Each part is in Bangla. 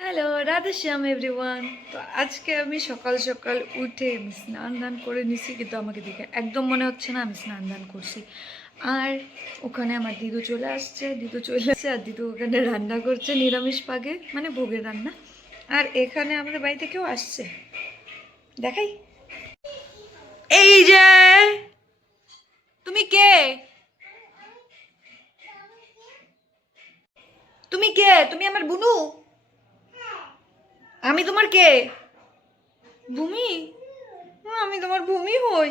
হ্যালো, রাধে শ্যাম এভরিওয়ান। তো আজকে আমি সকাল সকাল উঠে আমি স্নান দান করে নিছি, কিন্তু আমাকে দেখে একদম মনে হচ্ছে না আমি স্নান দান করছি। আর ওখানে আমার দিদু চলে আসছে, আর দিদু ওখানে রান্না করছে নিরামিষ পাগে, মানে ভোগের রান্না। আর এখানে আমাদের বাড়িতে কেউ আসছে, দেখাই। এই যে তুমি কে? তুমি কে? তুমি আমার বুনু? আমি তোমার কে? ভূমি? আমি তোমার ভূমি হই?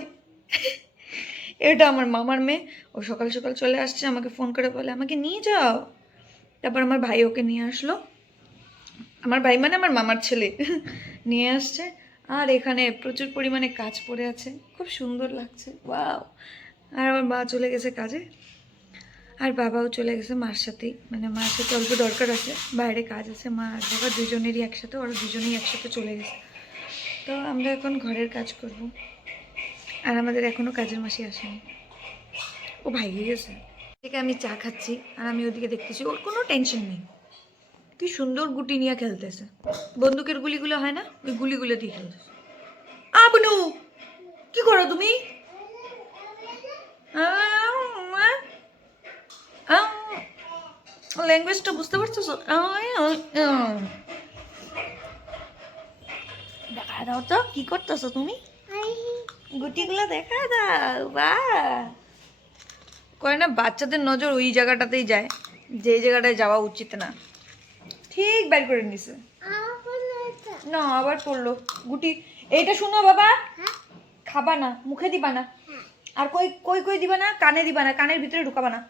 এটা আমার মামার মেয়ে। ও সকাল সকাল চলে আসছে, আমাকে ফোন করে বলে আমাকে নিয়ে যাও। তারপর আমার ভাই ওকে নিয়ে আসলো। আমার ভাই মানে আমার মামার ছেলে নিয়ে আসছে। আর এখানে প্রচুর পরিমাণে কাজ পড়ে আছে, খুব সুন্দর লাগছে, ওয়াও। আর আমার মা চলে গেছে কাজে, আর বাবাও চলে গেছে মার সাথেই, মানে মার সাথে অল্প দরকার আছে, বাইরে কাজ আছে। মা আর বাবা দুজনেরই একসাথে, ওরা দুজনেই একসাথে চলে গেছে। তো আমরা এখন ঘরের কাজ করব। আর আমাদের এখনও কাজের মাসি আসেনি, ও ভাইয়ে গেছে। থেকে আমি চা খাচ্ছি আর আমি ওদিকে দেখতেছি, ওর কোনো টেনশন নেই। কি সুন্দর গুটি নিয়ে খেলতেছে, বন্দুকের গুলিগুলো হয় না, ওই গুলিগুলো দিয়ে খেলতেছে। আবনু, কি করো তুমি? ল্যাঙ্গুয়েজটা বুঝতে পারছো? দেখা দাও তো, কি করতেছো তুমি? গুটিগুলো দেখা দাও, বা করে না, বাচ্চাদের নজর ওই জায়গাটাতেই যায় যে জায়গাটায় যাওয়া উচিত না। ঠিক বের করে নিছে না, আবার পড়লো গুটি। এইটা শুনো বাবা, খাবা না, মুখে দিবা না। আর কই কই কই দিবা না, কানে দিবা না, কানের ভিতরে ঢুকাবা না।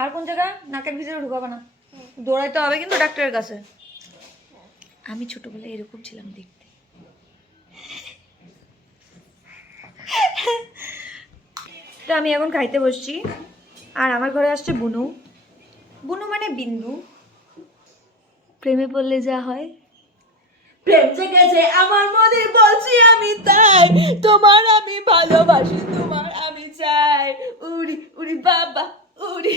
আর কোন জায়গা? নাকের ভিতরে ঢুকাবা না। দৌড়াইতে হবে কিন্তু ডাক্তারের কাছে। আমি ছোটবেলায় এরকম ছিলাম দেখতে। তো আমি এখন খাইতে বসছি, আর আমার ঘরে আসছে বুনু। বুনু মানে বিন্দু। প্রেমে পড়লে যা হয়, প্রেম জেগেছে আমার মনে, বলছি আমি তাই, তোমার আমি ভালোবাসি, তোমার আমি চাই, উড়ি উড়ি বাবা উড়ি।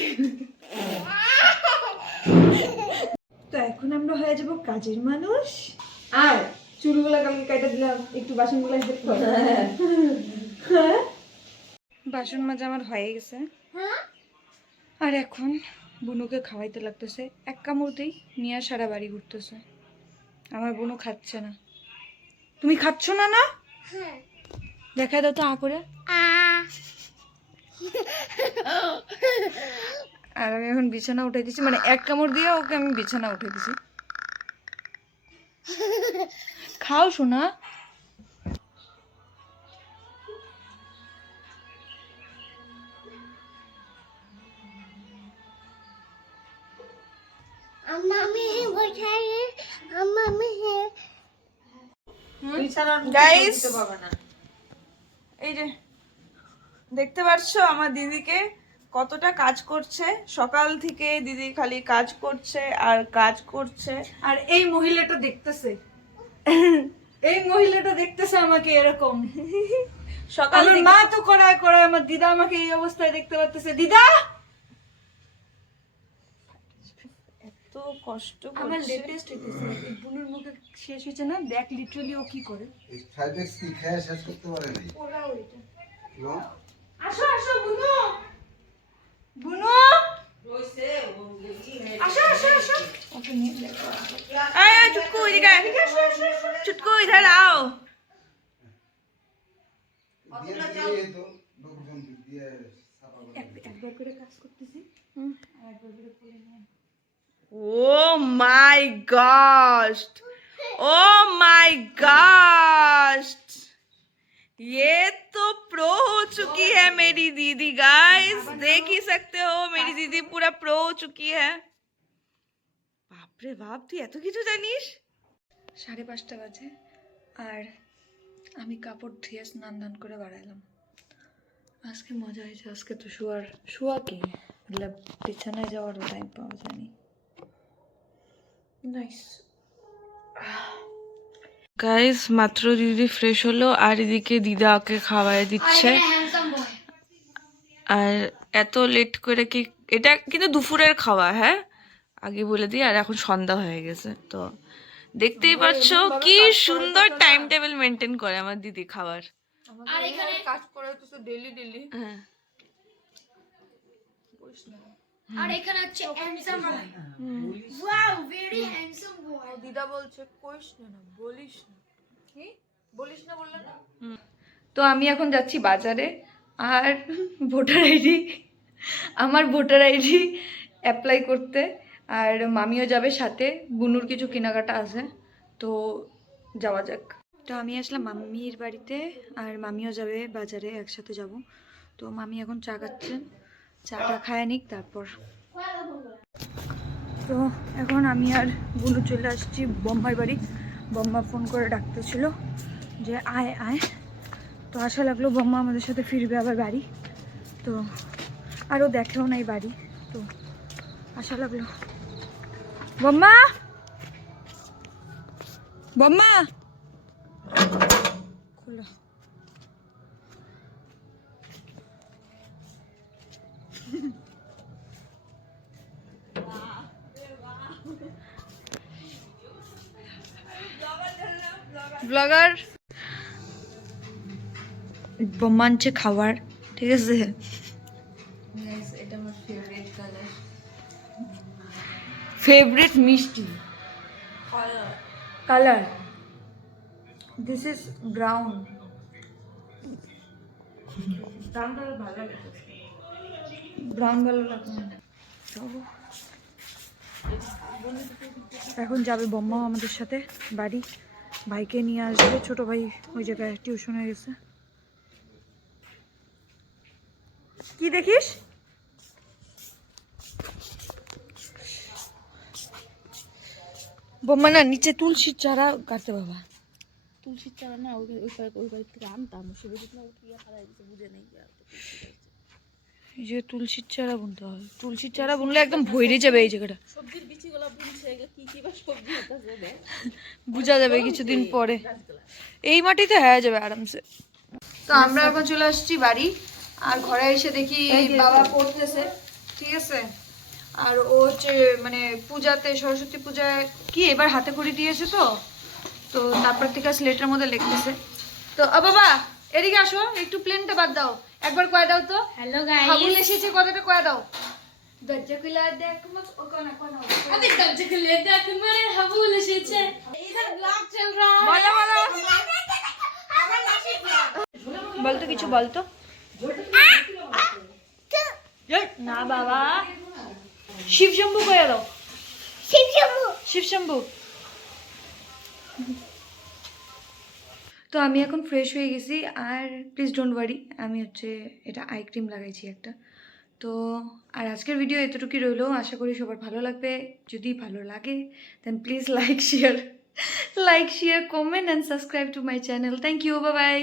তো এখন আমরা হয়ে যাব কাজের মানুষ। আর চুলগুলা কালকে কাটা দিলাম, একটু বাসনগুলো হেল্প কর। হ্যাঁ, বাসন মাজা আমার হয়ে গেছে। আর এখন বুনুকে খাওয়াইতে লাগতেছে, এক কামড়তেই নিয়ে সারা বাড়ি ঘুরতেছে। আমার বুনু খাচ্ছে না। তুমি খাচ্ছ না? না দেখা দাও তো আ করে। আর আমি এখন বিছানা উঠে দিছি, মানে এক কামড় দিয়ে ওকে আমি বিছানা উঠে দিছি। খাও শোনা। গাইস, এই যে দেখতে পাচ্ছ আমার দিদিকে কতটা কাজ করছে। সকাল থেকে দিদি খালি কাজ করছে আর কাজ করছে। আর এই মহিলাটা দেখতেছে, এই মহিলাটা দেখতেছে আমাকে এরকম। সকাল মা তো করায় করায়, আমার দিদা আমাকে এই অবস্থায় দেখতে পাচ্ছে। দিদা এত কষ্ট করছে। আমার লেটেস্ট হইতেছে এই বুনুর মুখে শেষ হইছে না, দেখ লিটারালি ও কি করে। এই ফাইবেক্স কি খেয়ে শেষ করতে পারে না ওরা ওইটা। আসো আসো বুনু, বুনু রইছে ও গেলি। আসো আসো আসো, ওকে নিয়ে দেখো। আয় চুটকু এদিকে, চুটকু इधर आओ। একবার করে কাজ করতেছি, আর একবার করে বলে নিয়ে। Oh my gosh! Oh my gosh! ये तो प्रो हो चुकी है मेरी दीदी। गाइस देख ही सकते हो, मेरी दीदी पूरा प्रो हो चुकी है। बाप रे बाप, তুই এত কিছু জানিস। 5:30 বাজে, আর আমি কাপড় ধুয়ে স্নান দান করে বাড়াইলাম। আজকে মজা হয়েছে। আজকে তো শোয়া কি, मतलब বিছানায় যাওয়ারও টাইম পাওয়া যায়নি। নাইস। গাইস মাত্র দিদি ফ্রেশ হলো, আর এদিকে দিদা ওকে খাওয়াই দিচ্ছে। আর এত লেট করে কি, এটা কিন্তু দুপুরের খাওয়া, হ্যাঁ আগে বলে দিই। আর এখন সন্ধ্যা হয়ে গেছে, তো দেখতেই পাচ্ছ কি সুন্দর টাইম টেবিল মেনটেন করে আমার দিদি খাবার। আর এখানে কাজ করে তো ডেইলি ডেইলি। হ্যাঁ আর এখানে আছে handsome boy. Wow, very handsome boy. দিদা বলছে কইস না, বলিস না। কি বলিস না বললে না? তো আমি এখন যাচ্ছি বাজারে, আর আমার ভোটার আইডি অ্যাপ্লাই করতে, আর মামিও যাবে সাথে। বুনুর কিছু কেনাকাটা আছে, তো যাওয়া যাক। তো আমি আসলাম মামির বাড়িতে, আর মামিও যাবে বাজারে, একসাথে যাব। তো মামি এখন চা খাচ্ছেন, চাটা খায় নিক তারপর। তো এখন আমি আর বুনু চলে আসছি বম্মার বাড়ি। বম্মা ফোন করে ডাকতেছিল যে আয় আয়, তো আশা লাগলো বম্মা আমাদের সাথে ফিরবে আবার বাড়ি। তো আরও দেখেও নাই বাড়ি, তো আশা লাগলো। বম্মা, বম্মা খোলো। ব্লগার বম্মা আনছে খাবার, ঠিক আছে? এটা আমার ফেভারিট কালার, ফেভারিট মিষ্টি colour. This is brown. Brown ভালো লাগে না। এখন যাবে বম্মাও আমাদের সাথে বাড়ি, ভাইকে নিয়ে আসবে। ছোট ভাই ওই জায়গায় টিউশনে গেছে। কি দেখিস? বম্মা না নিচে তুলসীর চারা কাটতে, বাবা তুলসীর চারা না ওই বাড়ি থেকে আনতাম, বুঝে নেই। এই যে তুলসীর চারা বুনতে হবে, তুলসীর চারা বুনলে একদম ভরে যাবে এই জায়গাটা। সবজির বিচিগুলো বুনছে, কি কি বা সবজি হচ্ছে বোঝা যাবে কিছুদিন পরে, এই মাটিতে হয়ে যাবে আরামসে। তো আমরা এখন চলে আসছি বাড়ি, আর ঘরে এসে দেখি বাবা পড়তেছে, ঠিক আছে? আর ও হচ্ছে মানে পূজাতে, সরস্বতী পূজায় কি এবার হাতে খড়ি দিয়েছে, তো তারপর থেকে স্লেটের মধ্যে লিখতেছে। তো বাবা এদিকে আসো, একটু প্লেনটা বাদ দাও, একবার কয়ে দাও তো। হ্যালো গাইস, হাবুল এসেছে, কথাটা কয়ে দাও। দরজা খুলে দেখ মত ও কোনা কোনা अभी दर्ज के ले देख मेरे हबूल এসেছে। इधर ब्लॉग चल रहा है। বলো বলো, বলতো কিছু বলতো। না বাবা, শিব শম্ভু কয়ে দাও, শিব শম্ভু। তো আমি এখন ফ্রেশ হয়ে গেছি, আর প্লিজ ডোন্ট ওয়ারি, আমি হচ্ছে এটা আই ক্রিম লাগাইছি একটা। তো আর আজকের ভিডিও এতটুকুই রইলো, আশা করি সবার ভালো লাগবে। যদি ভালো লাগে দেন please like share comment and subscribe to my channel. Thank you, bye by.